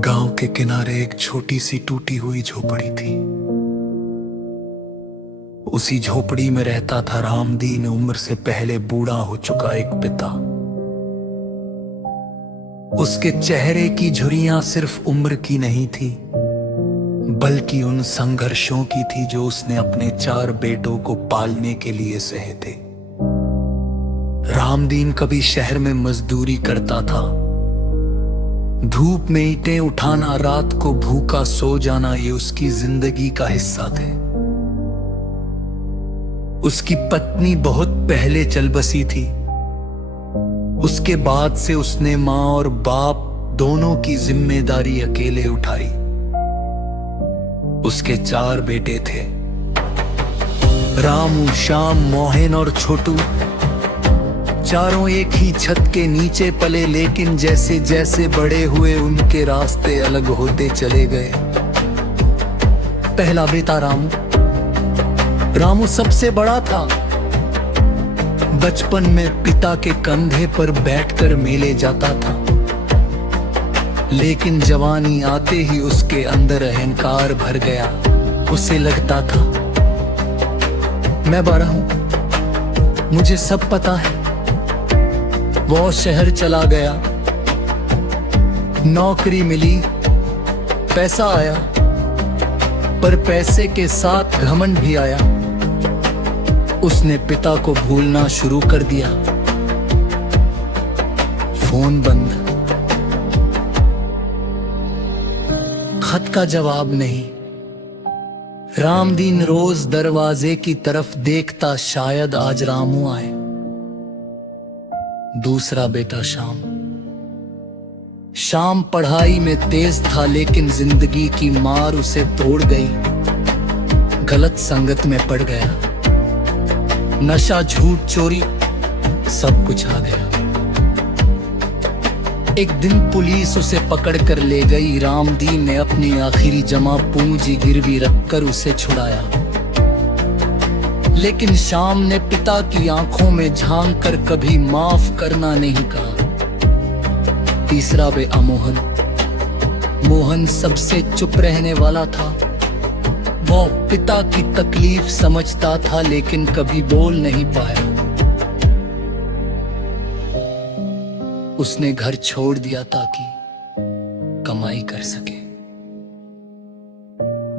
गांव के किनारे एक छोटी सी टूटी हुई झोपड़ी थी। उसी झोपड़ी में रहता था रामदीन, उम्र से पहले बूढ़ा हो चुका एक पिता। उसके चेहरे की झुर्रियां सिर्फ उम्र की नहीं थी, बल्कि उन संघर्षों की थी जो उसने अपने 4 बेटों को पालने के लिए सहे थे। रामदीन कभी शहर में मजदूरी करता था। धूप में ईंटें उठाना, रात को भूखा सो जाना, ये उसकी जिंदगी का हिस्सा थे। उसकी पत्नी बहुत पहले चल बसी थी। उसके बाद से उसने माँ और बाप दोनों की जिम्मेदारी अकेले उठाई। उसके 4 बेटे थे, रामू, श्याम, मोहन और छोटू। चारों एक ही छत के नीचे पले, लेकिन जैसे जैसे बड़े हुए उनके रास्ते अलग होते चले गए। पहला बेटा रामू सबसे बड़ा था। बचपन में पिता के कंधे पर बैठकर मेले जाता था, लेकिन जवानी आते ही उसके अंदर अहंकार भर गया। उसे लगता था मैं बड़ा हूं, मुझे सब पता है। वो शहर चला गया, नौकरी मिली, पैसा आया, पर पैसे के साथ घमंड भी आया। उसने पिता को भूलना शुरू कर दिया। फोन बंद, खत का जवाब नहीं। रामदीन रोज दरवाजे की तरफ देखता, शायद आज रामू आए। दूसरा बेटा श्याम पढ़ाई में तेज था, लेकिन जिंदगी की मार उसे तोड़ गई। गलत संगत में पड़ गया, नशा, झूठ, चोरी, सब कुछ आ गया। एक दिन पुलिस उसे पकड़ कर ले गई। रामदीन ने अपनी आखिरी जमा पूंजी गिरवी रखकर उसे छुड़ाया, लेकिन श्याम ने पिता की आंखों में झांक कर कभी माफ करना नहीं कहा। तीसरा बेटा मोहन सबसे चुप रहने वाला था। वो पिता की तकलीफ समझता था, लेकिन कभी बोल नहीं पाया। उसने घर छोड़ दिया ताकि कमाई कर सके।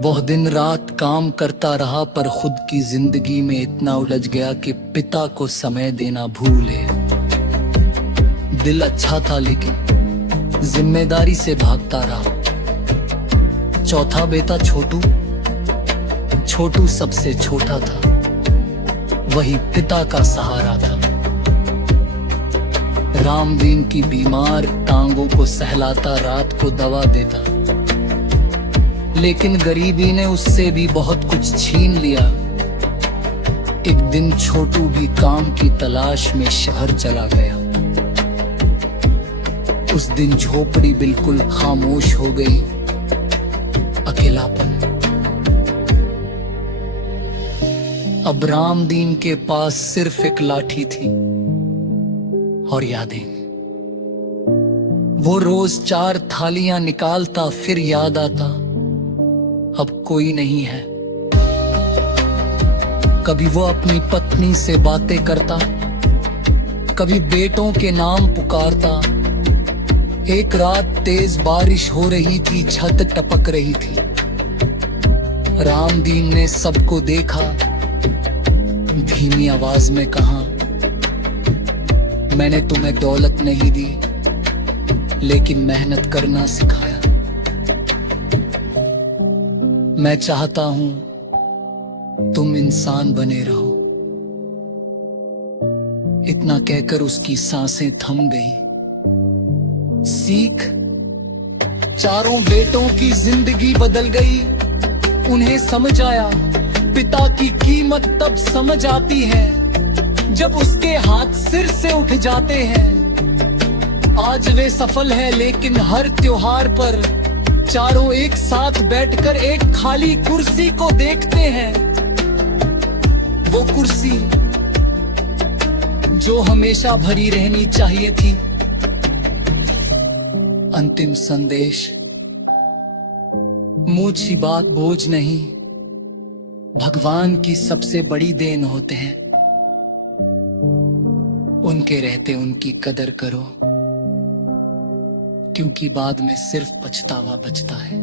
वह दिन रात काम करता रहा, पर खुद की जिंदगी में इतना उलझ गया कि पिता को समय देना भूले। दिल अच्छा था, लेकिन जिम्मेदारी से भागता रहा। चौथा बेटा छोटू सबसे छोटा था। वही पिता का सहारा था। रामदीन की बीमार टांगों को सहलाता, रात को दवा देता, लेकिन गरीबी ने उससे भी बहुत कुछ छीन लिया। एक दिन छोटू भी काम की तलाश में शहर चला गया। उस दिन झोपड़ी बिल्कुल खामोश हो गई। अकेलापन। अब रामदीन के पास सिर्फ एक लाठी थी और यादें। वो रोज 4 थालियां निकालता, फिर याद आता अब कोई नहीं है। कभी वो अपनी पत्नी से बातें करता, कभी बेटों के नाम पुकारता। एक रात तेज बारिश हो रही थी, छत टपक रही थी। रामदीन ने सबको देखा, धीमी आवाज में कहा, मैंने तुम्हें दौलत नहीं दी, लेकिन मेहनत करना सिखाया। मैं चाहता हूं तुम इंसान बने रहो। इतना कहकर उसकी सांसें थम गई। सीख, 4 बेटों की जिंदगी बदल गई। उन्हें समझ आया, पिता की कीमत तब समझ आती है जब उसके हाथ सिर से उठ जाते हैं। आज वे सफल हैं, लेकिन हर त्योहार पर 4 एक साथ बैठकर एक खाली कुर्सी को देखते हैं। वो कुर्सी जो हमेशा भरी रहनी चाहिए थी। अंतिम संदेश, मुझी बात बोझ नहीं, भगवान की सबसे बड़ी देन होते हैं। उनके रहते उनकी कदर करो, क्योंकि बाद में सिर्फ पछतावा बचता है।